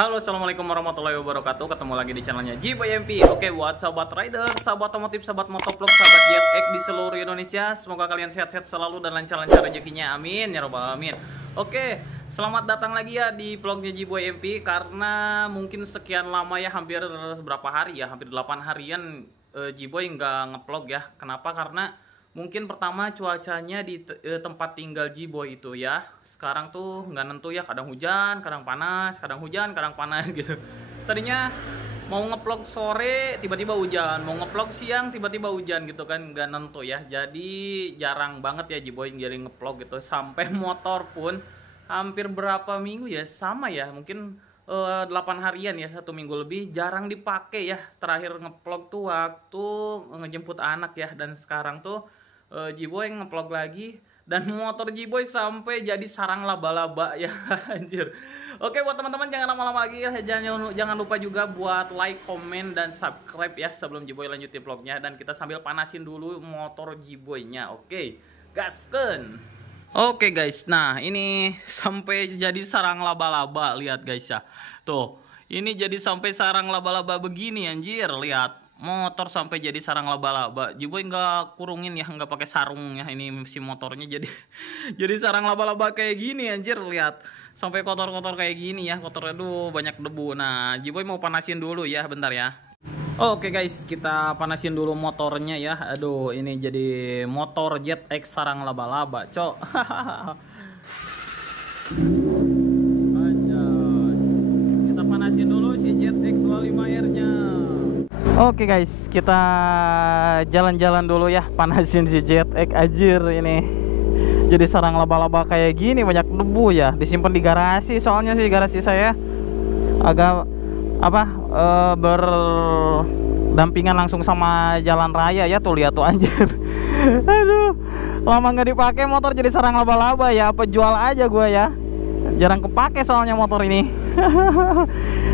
Halo, assalamualaikum warahmatullahi wabarakatuh. Ketemu lagi di channelnya Jiboy MP. Oke, buat sahabat rider, sahabat otomotif, sahabat motovlog, sahabat JetX di seluruh Indonesia, semoga kalian sehat-sehat selalu dan lancar-lancar rezekinya. Amin ya robbal alamin. Oke, selamat datang lagi ya di vlognya Jiboy MP. Karena mungkin sekian lama ya, hampir berapa hari ya, hampir 8 harian Jiboy nggak ngevlog ya. Kenapa? Karena mungkin pertama cuacanya di tempat tinggal Jiboy itu ya sekarang tuh nggak nentu ya, kadang hujan, kadang panas, kadang hujan, kadang panas gitu. Tadinya mau ngevlog sore tiba-tiba hujan, mau ngevlog siang tiba-tiba hujan gitu kan, nggak nentu ya. Jadi jarang banget ya Jiboy jadi ngevlog gitu. Sampai motor pun hampir berapa minggu ya, sama ya, mungkin 8 harian ya, 1 minggu lebih jarang dipakai ya. Terakhir ngevlog tuh waktu ngejemput anak ya, dan sekarang tuh Jiboy ngevlog lagi dan motor Jiboy sampai jadi sarang laba-laba ya. Anjir. Oke, buat teman-teman jangan lama-lama lagi ya. Jangan lupa juga buat like, komen, dan subscribe ya sebelum Jiboy lanjutin vlognya. Dan kita sambil panasin dulu motor Jiboynya. Oke, gaskeun. Oke guys, nah ini sampai jadi sarang laba-laba, lihat guys ya. Tuh, ini jadi sampai sarang laba-laba begini anjir, lihat. Motor sampai jadi sarang laba-laba. Jiboy nggak kurungin ya, nggak pakai sarung ya, ini si motornya jadi jadi sarang laba-laba kayak gini anjir, lihat. Sampai kotor-kotor kayak gini ya, kotor, aduh banyak debu. Nah, Jiboy mau panasin dulu ya, bentar ya. Oke guys, kita panasin dulu motornya ya. Aduh, ini jadi motor JetX sarang laba-laba, cok. Kita panasin dulu si JetX 25R-nya. Oke guys, kita jalan-jalan dulu ya, panasin si JetX. Anjir, ini jadi sarang laba-laba kayak gini, banyak debu ya. Disimpan di garasi, soalnya sih garasi saya agak berdampingan langsung sama jalan raya ya. Tuh lihat tuh anjir. Aduh, lama nggak dipakai motor jadi sarang laba-laba ya. Apa jual aja gue ya, jarang kepake soalnya motor ini.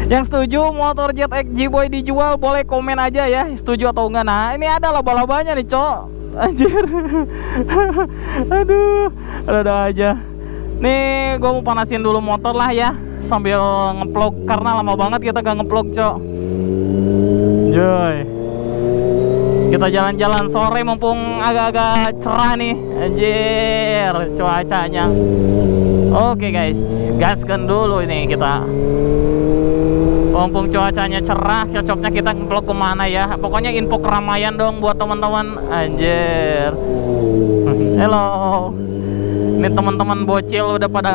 Yang setuju motor JetX Jiboy dijual boleh komen aja ya, setuju atau enggak. Nah, ini ada laba-labanya nih, cok. Anjir. Aduh, ada aja. Nih, gue mau panasin dulu motor lah ya, sambil ngevlog karena lama banget kita gak ngevlog, cok. Joy. Kita jalan-jalan sore mumpung agak-agak cerah nih. Anjir, cuacanya. Oke guys, gaskan dulu ini kita. Mumpung cuacanya cerah, cocoknya kita ngevlog kemana ya. Pokoknya info keramaian dong buat teman-teman. Anjir. Halo. Ini teman-teman bocil udah pada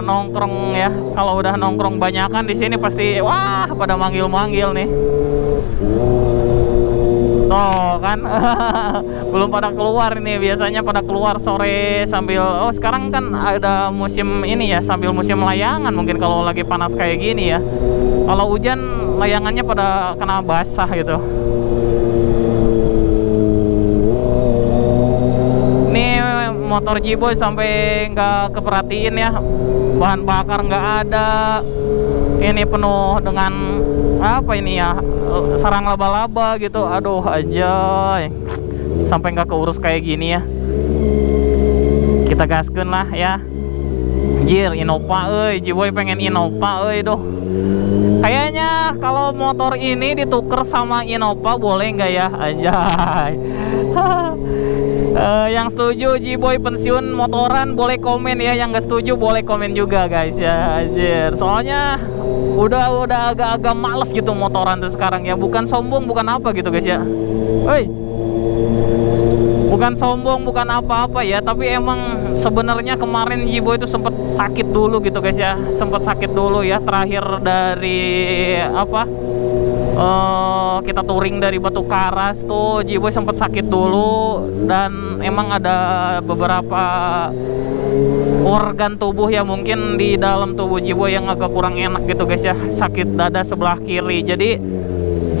nongkrong ya. Kalau udah nongkrong banyakan di sini pasti wah pada manggil-manggil nih. Tuh kan. Belum pada keluar ini, biasanya pada keluar sore sambil sekarang kan ada musim ini ya, sambil musim layangan mungkin kalau lagi panas kayak gini ya. Kalau hujan layangannya pada kena basah gitu. Nih motor Jiboy sampai nggak keperhatiin ya, bahan bakar nggak ada. Ini penuh dengan apa ini ya, sarang laba-laba gitu. Aduh aja, sampai nggak keurus kayak gini ya. Kita gaskeun lah ya. Anjir, Innova euy, Jiboy pengen Innova euy doh. Kayaknya kalau motor ini ditukar sama Innova boleh nggak ya, anjay. Yang setuju Jiboy pensiun motoran boleh komen ya, yang nggak setuju boleh komen juga guys ya. Anjir, soalnya udah agak-agak males gitu motoran tuh sekarang ya. Bukan sombong, bukan apa gitu guys ya. Woi, bukan sombong, bukan apa-apa ya, tapi emang sebenarnya kemarin Jiboy itu sempet sakit dulu gitu guys ya. Sempet sakit dulu ya, terakhir dari kita touring dari Batu Karas tuh Jiboy sempet sakit dulu. Dan emang ada beberapa organ tubuh ya mungkin di dalam tubuh Jiboy yang agak kurang enak gitu guys ya. Sakit dada sebelah kiri. Jadi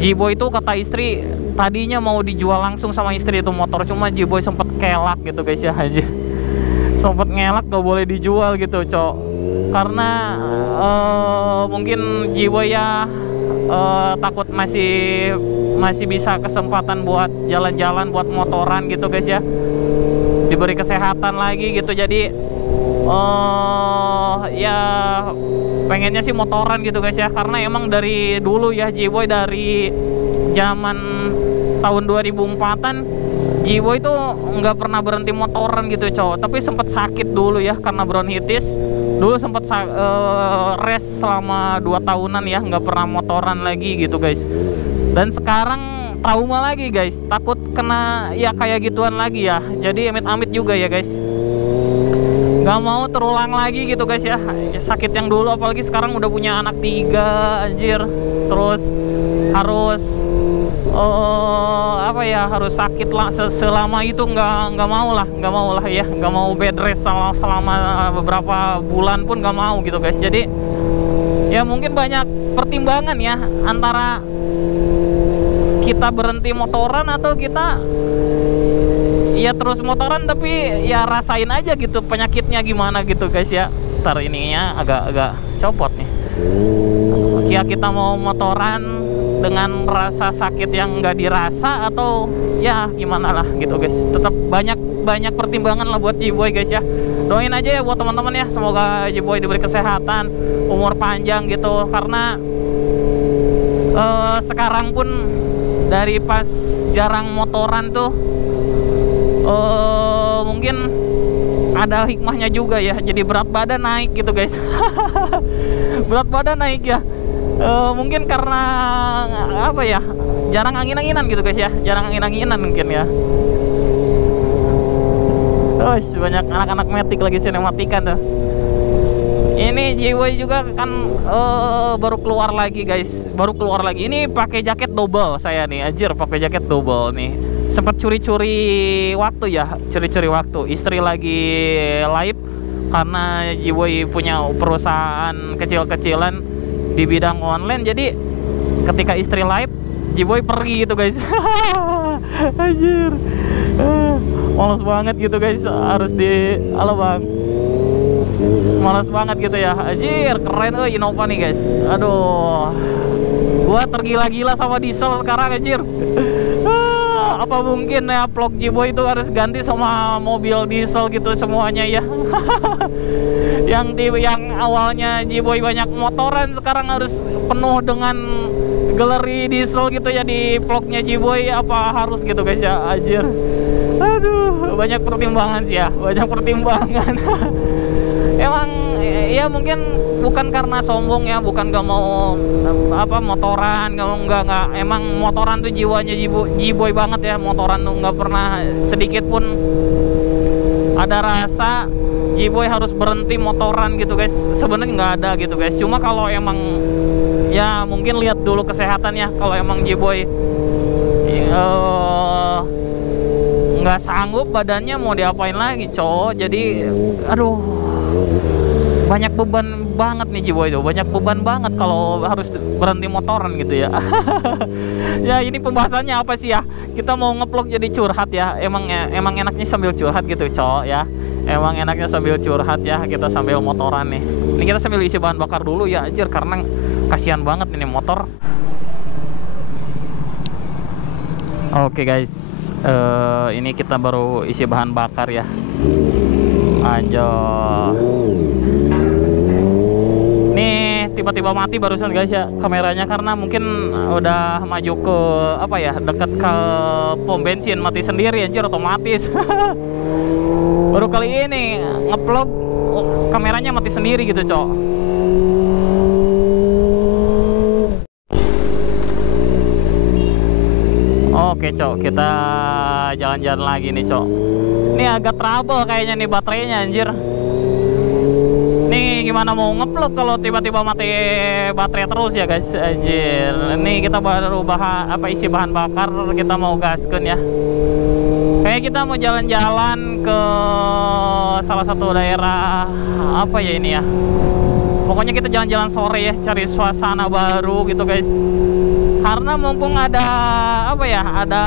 Jiboy itu kata istri tadinya mau dijual langsung sama istri itu motor, cuma Jiboy sempet kelak gitu guys ya aja. Sempet ngelak gak boleh dijual gitu, cok. Karena mungkin Jiboy ya takut masih bisa kesempatan buat jalan-jalan, buat motoran gitu guys ya. Diberi kesehatan lagi gitu. Jadi ya pengennya sih motoran gitu guys ya, karena emang dari dulu ya J-Boy, dari zaman tahun 2004-an J-Boy itu nggak pernah berhenti motoran gitu cowok. Tapi sempat sakit dulu ya karena bronkitis. Dulu sempat rest selama 2 tahunan ya, nggak pernah motoran lagi gitu guys. Dan sekarang trauma lagi guys, takut kena ya kayak gituan lagi ya. Jadi amit-amit juga ya guys, nggak mau terulang lagi gitu guys ya. Sakit yang dulu, apalagi sekarang udah punya anak 3 anjir. Terus harus apa ya, harus sakit lah selama itu, nggak mau lah ya, nggak mau bed rest selama beberapa bulan pun nggak mau gitu guys. Jadi ya mungkin banyak pertimbangan ya, antara kita berhenti motoran atau kita ya terus motoran tapi ya rasain aja gitu penyakitnya gimana gitu guys ya. Ntar ininya agak copot nih. Ya kita mau motoran dengan rasa sakit yang nggak dirasa atau ya gimana lah gitu guys. Tetap banyak pertimbangan lah buat J-Boy guys ya. Doain aja ya buat teman-teman ya, semoga J-Boy diberi kesehatan, umur panjang gitu. Karena sekarang pun dari pas jarang motoran tuh mungkin ada hikmahnya juga ya, jadi berat badan naik gitu guys. Berat badan naik ya, mungkin karena apa ya, jarang angin-anginan gitu guys ya, jarang angin-anginan mungkin ya. Banyak anak-anak metik lagi sinematikan dah. Ini J-Boy juga kan baru keluar lagi guys, baru keluar lagi. Ini pakai jaket double saya nih, anjir pakai jaket double nih. Sempat curi-curi waktu ya, curi-curi waktu. Istri lagi live karena J-Boy punya perusahaan kecil-kecilan di bidang online. Jadi ketika istri live, J-Boy pergi gitu guys. Anjir, males banget gitu guys, harus di halo bang, males banget gitu ya. Anjir keren Innova nih guys. Aduh, gua tergila-gila sama diesel sekarang anjir. Apa mungkin ya vlog J-Boy itu harus ganti sama mobil diesel gitu semuanya ya. Yang awalnya J-Boy banyak motoran, sekarang harus penuh dengan galeri diesel gitu ya di vlognya J-Boy. Apa harus gitu guys ya, anjir. Aduh, banyak pertimbangan sih ya, banyak pertimbangan. Emang ya mungkin bukan karena sombong ya, bukan gak mau apa motoran, nggak emang motoran tuh jiwanya J-Boy banget ya. Motoran tuh nggak pernah sedikit pun ada rasa J-Boy harus berhenti motoran gitu guys. Sebenarnya nggak ada gitu guys, cuma kalau emang ya mungkin lihat dulu kesehatannya. Kalau emang J-Boy nggak sanggup badannya, mau diapain lagi cowok. Jadi aduh, banyak beban banget nih J-Boy itu, banyak beban banget kalau harus berhenti motoran gitu ya. Ya ini pembahasannya apa sih ya, kita mau ngeplok jadi curhat ya. Emang enaknya sambil curhat gitu cowok ya, emang enaknya sambil curhat ya, kita sambil motoran nih. Ini kita sambil isi bahan bakar dulu ya anjir, karena kasihan banget ini motor. Oke guys, ini kita baru isi bahan bakar ya. Anjir, nih tiba-tiba mati barusan guys ya kameranya, karena mungkin udah maju ke apa ya, dekat ke pom bensin, mati sendiri anjir otomatis. Baru kali ini ngeplog kameranya mati sendiri gitu cok. Oke cok, kita jalan-jalan lagi nih cok. Ini agak trouble kayaknya nih baterainya anjir. Nih gimana mau ngeplug kalau tiba-tiba mati baterai terus ya guys anjir. Nih kita baru isi bahan bakar, kita mau gaskeun ya. Kayak kita mau jalan-jalan ke salah satu daerah apa ya ini ya. Pokoknya kita jalan-jalan sore ya, cari suasana baru gitu guys. Karena mumpung ada apa ya, ada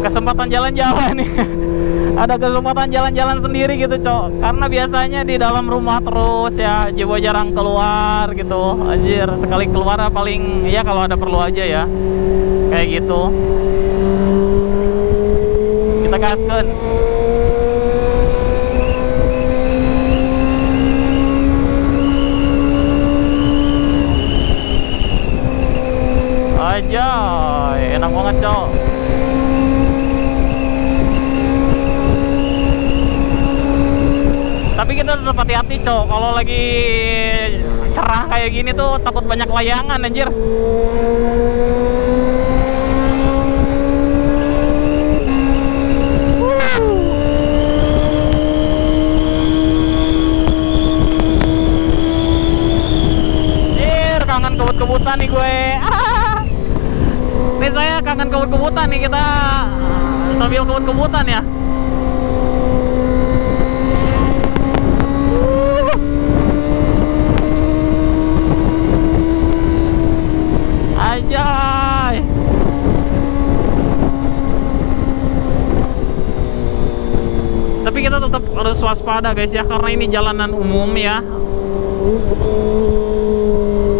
kesempatan jalan-jalan nih. Ada kesempatan jalan-jalan sendiri gitu cok. Karena biasanya di dalam rumah terus ya, J-Boy jarang keluar gitu anjir. Sekali keluar paling ya kalau ada perlu aja ya, kayak gitu. Kita gaskeun. aja, enak banget cok. Tapi kita tetap hati-hati cok, kalau lagi cerah kayak gini tuh takut banyak layangan anjir. Kangen kebut-kebutan nih gue. Nih saya kangen kebut-kebutan nih, kita sambil kebut-kebutan ya. Ajay. Tapi kita tetap harus waspada guys ya, karena ini jalanan umum ya.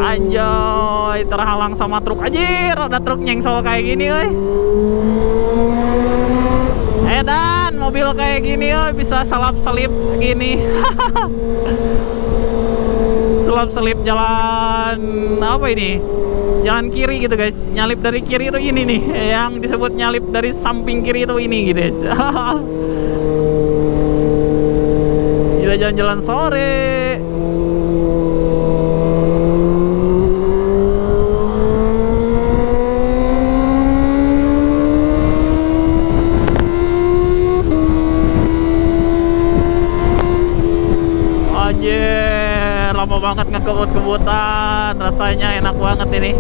Anjay, terhalang sama truk. Anjir, ada truk nyengsol kayak gini euy. Dan mobil kayak gini euy bisa salap-selip gini. Selip jalan apa ini? Jalan kiri gitu guys. Nyalip dari kiri itu ini nih. Yang disebut nyalip dari samping kiri itu ini gitu guys. Kita jalan-jalan sore. Anjir, lama banget ngekebut-kebutan, rasanya enak banget ini.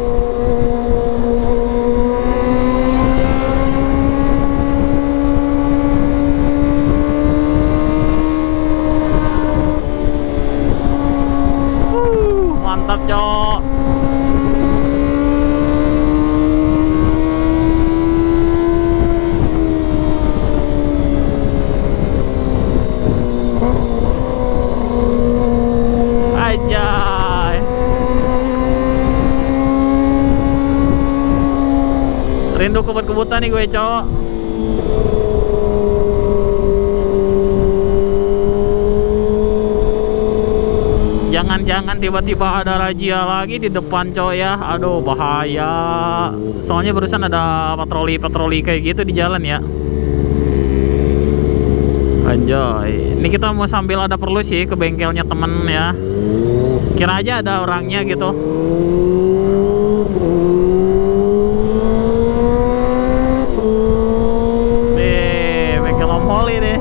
Mantap cok. Anjay. Rindu kebut-kebutan nih gue cok. Jangan-jangan tiba-tiba ada razia lagi di depan cok ya. Aduh bahaya. Soalnya barusan ada patroli-patroli kayak gitu di jalan ya. Anjay. Ini kita mau sambil ada perlu sih ke bengkelnya temen ya. Kira aja ada orangnya gitu. Nih, bengkel Om Holly deh.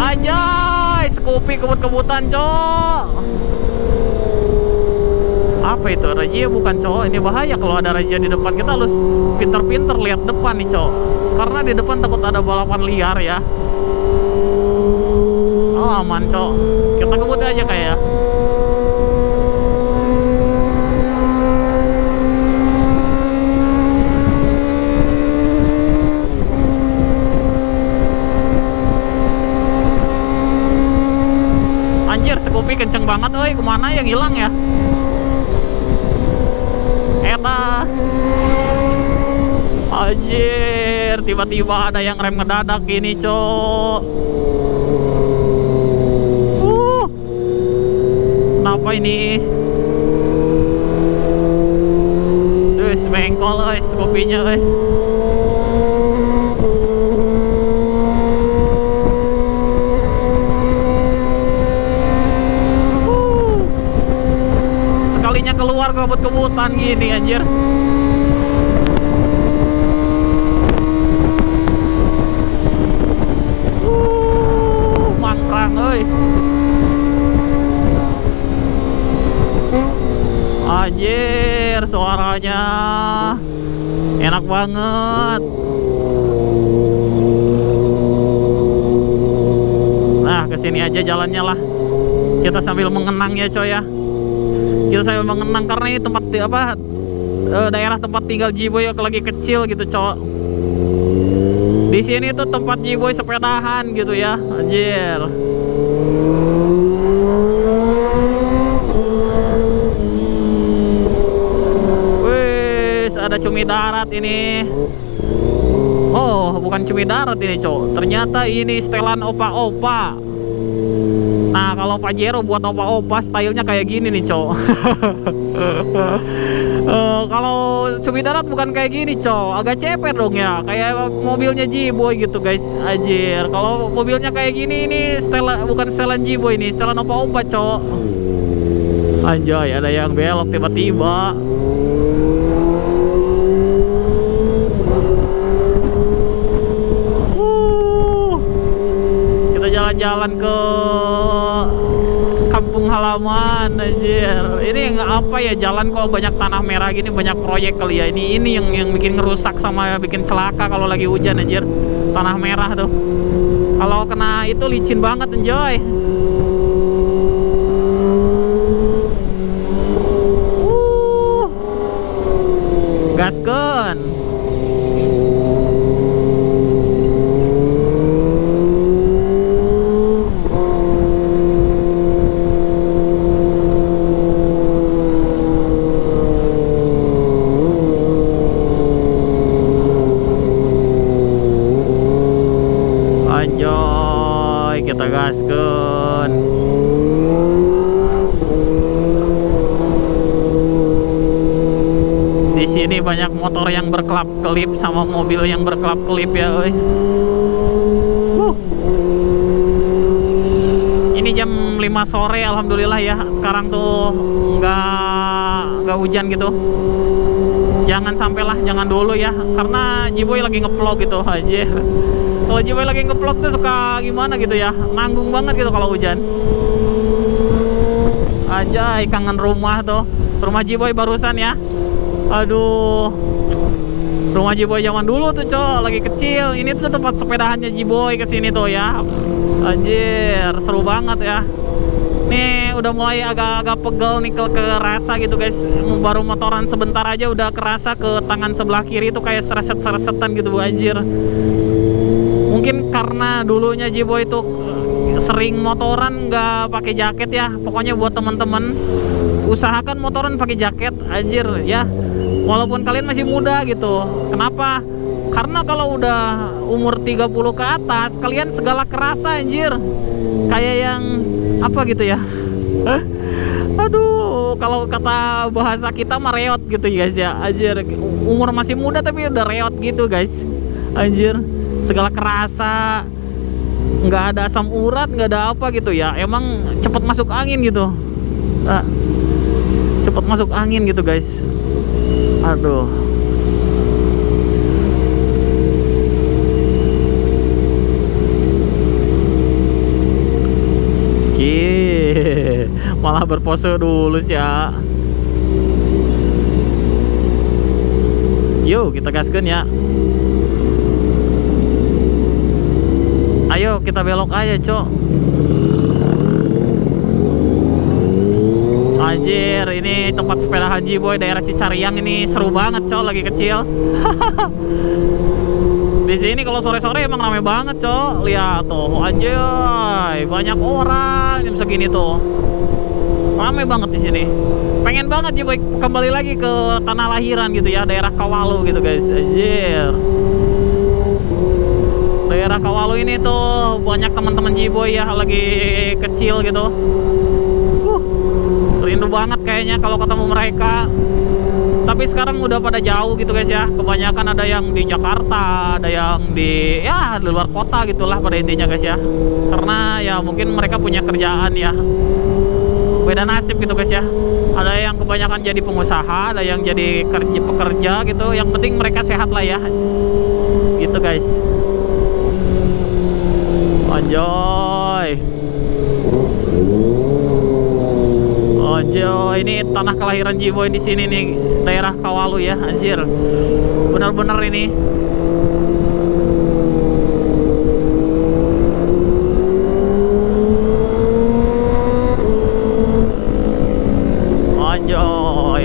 Anjay, Scoopy kebut-kebutan cok. Apa itu? Razia bukan cowok. Ini bahaya kalau ada razia di depan. Kita harus pinter-pinter lihat depan nih cowok, karena di depan takut ada balapan liar ya. Oh aman cowok, kita kebut aja kayak. Anjir, Scoopy kenceng banget, oi. Kemana yang hilang ya? Eta. Anjir, tiba-tiba ada yang rem ngedadak gini, cok. Kenapa ini? Terus bengkol, guys, Scoopy-nya, guys. Sekalinya keluar kebut-kebutan gini, anjir. Mangkrang, euy. Anjir, suaranya enak banget. Nah, kesini aja jalannya lah. Kita sambil mengenang ya, coy ya. Kita sambil mengenang karena ini tempat apa? Daerah tempat tinggal Jiboy lagi kecil gitu, cowok. Di sini tuh tempat Jiboy sepedahan gitu ya, anjir. Wih, cumi darat ini. Oh, bukan cumi darat ini, Cok. Ternyata ini setelan opa-opa. Nah, kalau Pajero buat opa-opa stylenya kayak gini nih, Cok. Kalau cumi darat bukan kayak gini, Cok. Agak cepet dong ya, kayak mobilnya G-Boy gitu, guys. Anjir. Kalau mobilnya kayak gini ini bukan setelan G-Boy ini, setelan opa-opa, Cok. Anjay, ada yang belok tiba-tiba. Kita jalan-jalan ke kampung halaman, anjir. Ini apa ya, jalan kok banyak tanah merah gini, banyak proyek kali ya. Ini yang bikin ngerusak sama bikin celaka kalau lagi hujan, anjir. Tanah merah tuh. Kalau kena itu licin banget, anjay. Gaskeun. Anjoy, kita gaskeun. Di sini banyak motor yang berkelap-kelip sama mobil yang berkelap-kelip ya, euy. Ini jam 5 sore, alhamdulillah ya. Sekarang tuh nggak hujan gitu. Jangan sampailah, jangan dulu ya, karena G-Boy lagi nge-vlog gitu aja. Kalau G-Boy lagi nge-vlog tuh suka gimana gitu ya, nanggung banget gitu kalau hujan. Anjay, kangen rumah tuh. Rumah G-Boy barusan ya. Aduh, rumah G-Boy zaman dulu tuh, Cok, lagi kecil. Ini tuh tempat sepedahannya G-Boy kesini tuh ya. Anjir, seru banget ya. Nih udah mulai agak-agak pegel nih, kerasa gitu, guys. Baru motoran sebentar aja udah kerasa ke tangan sebelah kiri itu kayak sereset-seresetan gitu, anjir. Mungkin karena dulunya G-Boy tuh sering motoran nggak pakai jaket ya. Pokoknya buat teman-teman, usahakan motoran pakai jaket, anjir ya. Walaupun kalian masih muda gitu. Kenapa? Karena kalau udah umur 30 ke atas, kalian segala kerasa, anjir. Kayak yang apa gitu ya. Aduh, kalau kata bahasa kita mah reot gitu ya, guys ya. Anjir, umur masih muda tapi udah reot gitu, guys. Anjir, segala kerasa. Nggak ada asam urat, nggak ada apa gitu ya. Emang cepet masuk angin gitu. Cepet masuk angin gitu, guys. Aduh. Malah berpose dulu sih ya. Yuk kita gaskeun ya. Ayo kita belok aja, Cok. Anjir, ini tempat sepedahan G-Boy daerah Cicariang ini seru banget, Cok, lagi kecil. Di sini kalau sore-sore emang rame banget, Cok. Lihat tuh, anjay, banyak orang jam segini tuh. Rame banget di sini. Pengen banget G-Boy kembali lagi ke tanah lahiran gitu ya, daerah Kawalu gitu, guys. Anjir. Daerah Kawalu ini tuh banyak teman-teman G-Boy ya lagi kecil gitu. Rindu banget kayaknya kalau ketemu mereka. Tapi sekarang udah pada jauh gitu, guys ya. Kebanyakan ada yang di Jakarta, ada yang di luar kota gitulah pada intinya, guys ya. Karena ya mungkin mereka punya kerjaan ya. Beda nasib gitu, guys ya. Ada yang kebanyakan jadi pengusaha, ada yang jadi pekerja gitu. Yang penting mereka sehat lah ya. Gitu, guys. Anjoy. Anjoy, ini tanah kelahiran G-Boy di sini nih, daerah Kawalu ya, anjir. Bener-bener ini. Anjoy.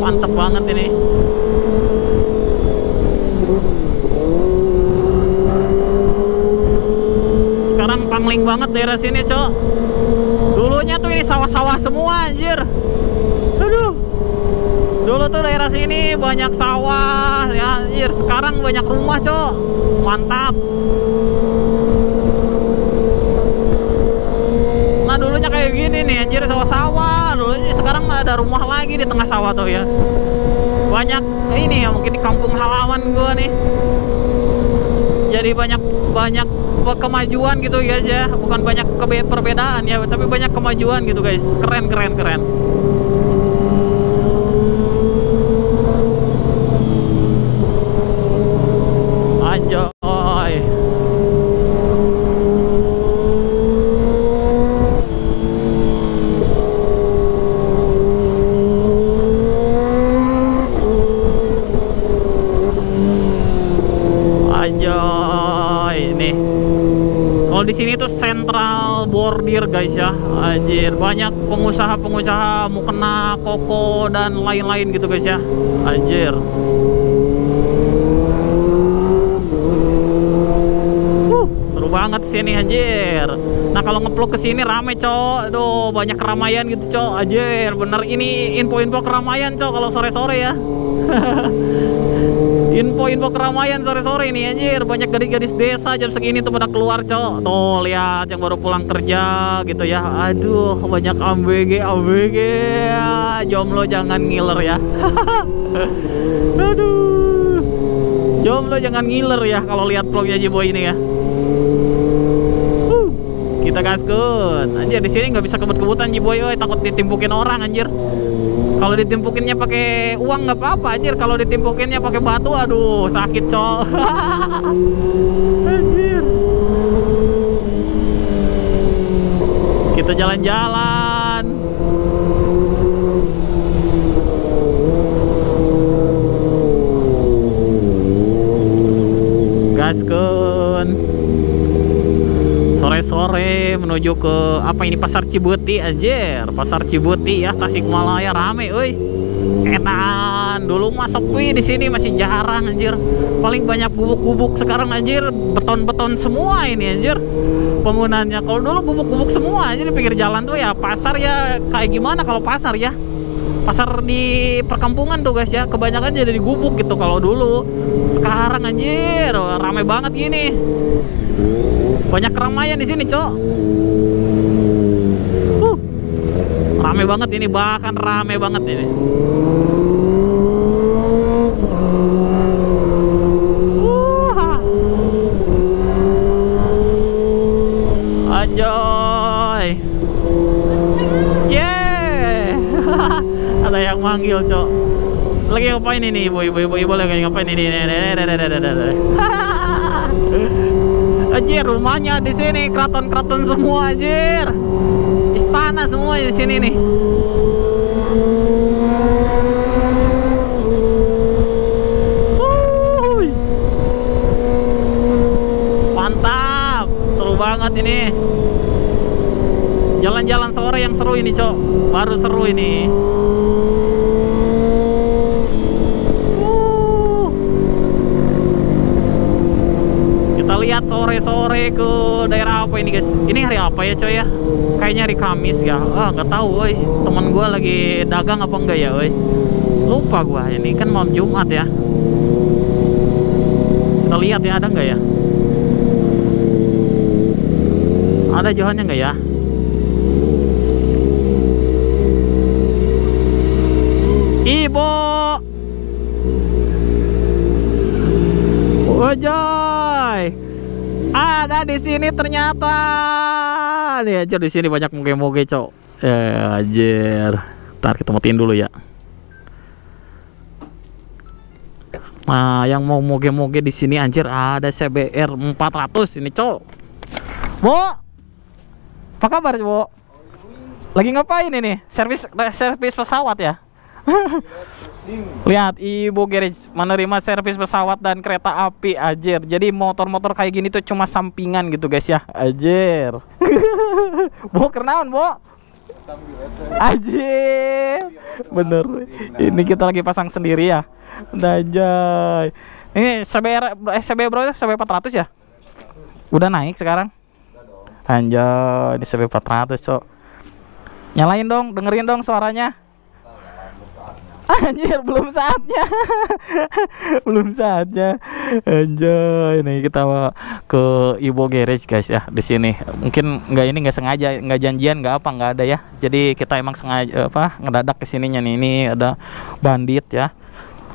Mantep banget ini. jungling banget daerah sini, Cok. Dulunya tuh ini sawah-sawah semua, anjir. Aduh. Dulu tuh daerah sini banyak sawah, ya, anjir. Sekarang banyak rumah, Cok. Mantap. Nah, dulunya kayak gini nih, anjir, sawah-sawah. Dulunya sekarang ada rumah lagi di tengah sawah tuh ya. Banyak ini ya, mungkin di kampung halaman gua nih. Jadi banyak kemajuan gitu guys ya, bukan banyak perbedaan ya, tapi banyak kemajuan gitu guys. Keren. Anjoy. Nih, kalau di sini tuh Central Border guys ya, anjir, banyak pengusaha-pengusaha mukena, koko dan lain-lain gitu guys ya, anjir. Seru banget sini anjir. Nah, kalau ngeplug ke sini rame, Cok. Aduh, banyak keramaian gitu, Cok. Anjir, bener ini info-info keramaian, Cok, kalau sore-sore ya. Info-info keramaian sore-sore ini anjir, banyak gadis-gadis desa jam segini tuh pada keluar, Cok. Tuh lihat yang baru pulang kerja gitu ya. Aduh, banyak ABG. Jomblo jangan ngiler ya. Aduh. Jomblo jangan ngiler ya kalau lihat vlognya Jiboy ini ya. Kita gaskun. Anjir, di sini nggak bisa kebut-kebutan Jiboy, takut ditimpukin orang anjir. Kalau ditimpukinnya pakai uang nggak apa-apa anjir, kalau ditimpukinnya pakai batu, aduh sakit, Cok. Anjir. Kita jalan-jalan. Gaskun. Sore-sore menuju ke apa ini, Pasar Cibuti anjir. Pasar Cibuti ya, Tasikmalaya rame euy. Enak. Dulu mah sepi di sini, masih jarang anjir. Paling banyak gubuk-gubuk, sekarang anjir beton-beton semua ini anjir. Penggunaannya kalau dulu gubuk-gubuk semua anjir di pinggir jalan tuh ya. Pasar ya kayak gimana kalau pasar ya? Pasar di perkampungan tuh guys ya, kebanyakan jadi di gubuk gitu kalau dulu. Sekarang anjir rame banget gini. Banyak keramaian di sini, Cok. Rame banget ini, bahkan rame banget ini. Anjoy. Yeah. Ada yang manggil, Cok. Lagi ngapain ini, ibu lagi ngapain ini? Anjir, rumahnya di sini keraton-keraton semua anjir. Istana semua di sini nih. Mantap, seru banget ini. Jalan-jalan sore yang seru ini, Cok. Baru seru ini. Lihat sore-sore ke daerah apa ini guys. Ini hari apa ya, coy ya? Kayaknya hari Kamis ya. Nggak tahu woi. Temen gue lagi dagang apa enggak ya woi. Lupa gue. Ini kan malam Jumat ya. Kita lihat ya, ada nggak ya? Ada Johannya nggak ya? Ibu Ojay, ada di sini ternyata. Nih aja di sini banyak moge-moge, Cok. Anjir. Ntar kita matiin dulu ya. Nah, yang mau moge-moge di sini anjir ada CBR 400 ini, Cok. Bu. Apa kabar, Bu? Lagi ngapain ini? Servis pesawat ya? Lihat, Ibu Garage menerima servis pesawat dan kereta api, anjir. Jadi motor-motor kayak gini tuh cuma sampingan gitu guys ya, anjir. Bu, kenaon, Bu? Anjir. Bener. Ini kita lagi pasang sendiri ya. Anjay. Ini CBR berapa? CBR 400 ya? Udah naik sekarang? Anjay, ini CB 400 cok. Nyalain dong, dengerin dong suaranya. Anjir, belum saatnya. Belum saatnya. Anjay, nih kita ke Ibo Garage guys ya di sini. Mungkin nggak sengaja, nggak janjian, nggak apa, nggak ada ya. Jadi kita emang sengaja ngedadak ke sininya nih. Ini ada Bandit ya.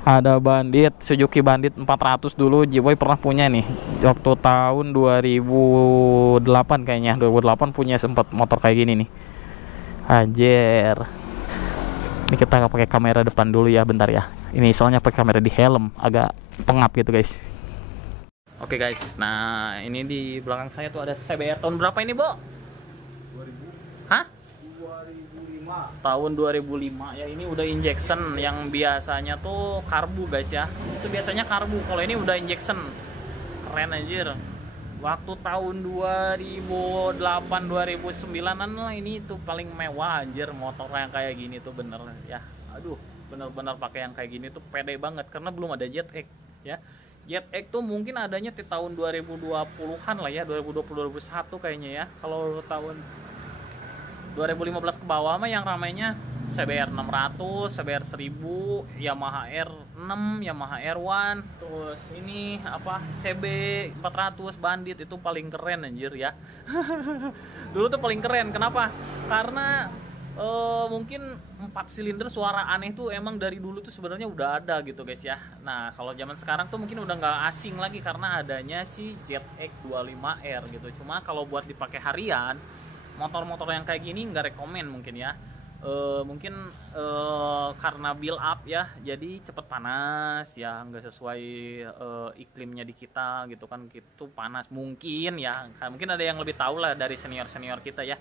Ada Bandit, Suzuki Bandit 400 dulu Jiboy pernah punya nih. Waktu tahun 2008 kayaknya. 2008 punya sempat motor kayak gini nih. Anjir. Ini kita nggak pakai kamera depan dulu ya, bentar ya. Ini soalnya pakai kamera di helm, agak pengap gitu guys. Oke guys, nah ini di belakang saya tuh ada CBR tahun berapa ini, Bo? 2000. Hah? 2005. Tahun 2005 ya, ini udah injection. Yang biasanya tuh karbu guys ya. Itu biasanya karbu, kalau ini udah injection. Keren anjir. Waktu tahun 2008-2009an lah ini tuh paling mewah anjir, motor yang kayak gini tuh bener ya. Aduh, bener-bener pakai yang kayak gini tuh pede banget karena belum ada JetX ya. JetX tuh mungkin adanya di tahun 2020-an lah ya, 2020-2021 kayaknya ya. Kalau tahun 2015 ke bawah mah yang ramainya CBR 600, CBR 1000, Yamaha R6, Yamaha R1, terus ini apa CB 400, Bandit itu paling keren anjir ya. Dulu tuh paling keren. Kenapa? Karena mungkin 4 silinder suara aneh tuh emang dari dulu tuh sebenarnya udah ada gitu guys ya. Nah, kalau zaman sekarang tuh mungkin udah nggak asing lagi karena adanya si JetX 25R gitu. Cuma kalau buat dipakai harian, motor-motor yang kayak gini nggak rekomen mungkin ya. Mungkin karena build up ya, jadi cepet panas ya, nggak sesuai iklimnya di kita gitu kan, gitu panas mungkin ya. Mungkin ada yang lebih tahu lah dari senior kita ya.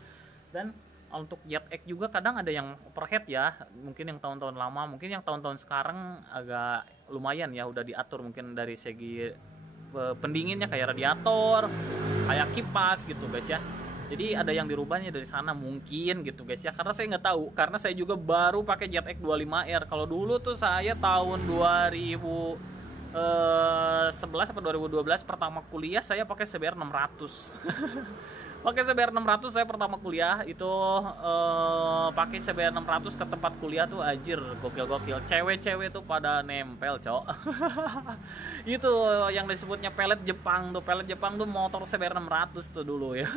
Dan untuk JetX juga kadang ada yang overhead ya, mungkin yang tahun-tahun lama, mungkin yang tahun-tahun sekarang agak lumayan ya, udah diatur mungkin dari segi pendinginnya, kayak radiator, kayak kipas gitu guys ya. Jadi ada yang dirubahnya dari sana mungkin gitu guys ya, karena saya nggak tahu, karena saya juga baru pakai JetX 25R. Kalau dulu tuh saya tahun 2011 atau 2012 pertama kuliah saya pakai CBR 600. Pakai CBR 600 saya pertama kuliah itu pakai CBR 600 ke tempat kuliah tuh anjir gokil. Cewek-cewek tuh pada nempel, cok. Itu yang disebutnya pelet Jepang tuh. Pelet Jepang tuh motor CBR 600 tuh dulu ya.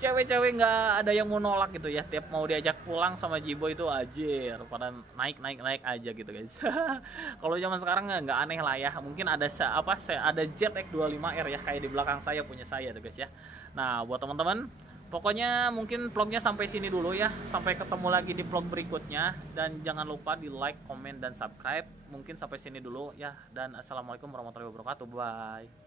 Cewek-cewek nggak ada yang mau nolak gitu ya. Tiap mau diajak pulang sama Jibo itu anjir pada naik aja gitu guys. Kalau zaman sekarang nggak aneh lah ya. Mungkin ada ada JetX 25R ya, kayak di belakang saya punya saya tuh guys ya. Nah, buat teman-teman, pokoknya mungkin vlognya sampai sini dulu ya. Sampai ketemu lagi di vlog berikutnya. Dan jangan lupa di like, komen, dan subscribe. Mungkin sampai sini dulu ya. Dan assalamualaikum warahmatullahi wabarakatuh. Bye.